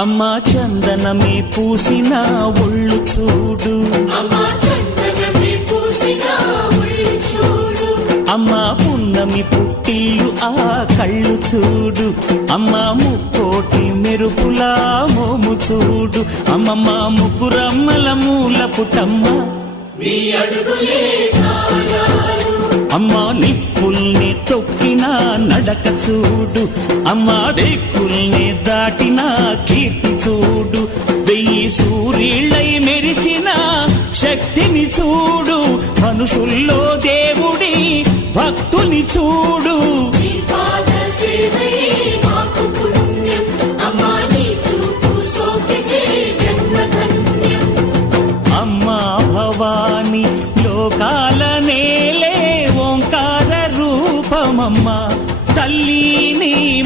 అమ్మా చందనమే పూసిన ఒళ్ళు చూడు, అమ్మా పున్నమి పుట్టిల్లు ఆ కళ్ళు చూడు, అమ్మా ముక్కోటి మెరుపులా మోము చూడు, అమ్మమ్మ ముగ్గురమ్మల మూల పుటమ్మ అమ్మా నిప్పుల్ని తొక్కిన నడక చూడు, అమ్మా దిక్కుల్ని దాటిన కీర్తి చూడు, 1000 సూర్యుళ్ళై మెరిసిన శక్తిని చూడు, మనుషుల్లో దేవుడి భక్తుని చూడు.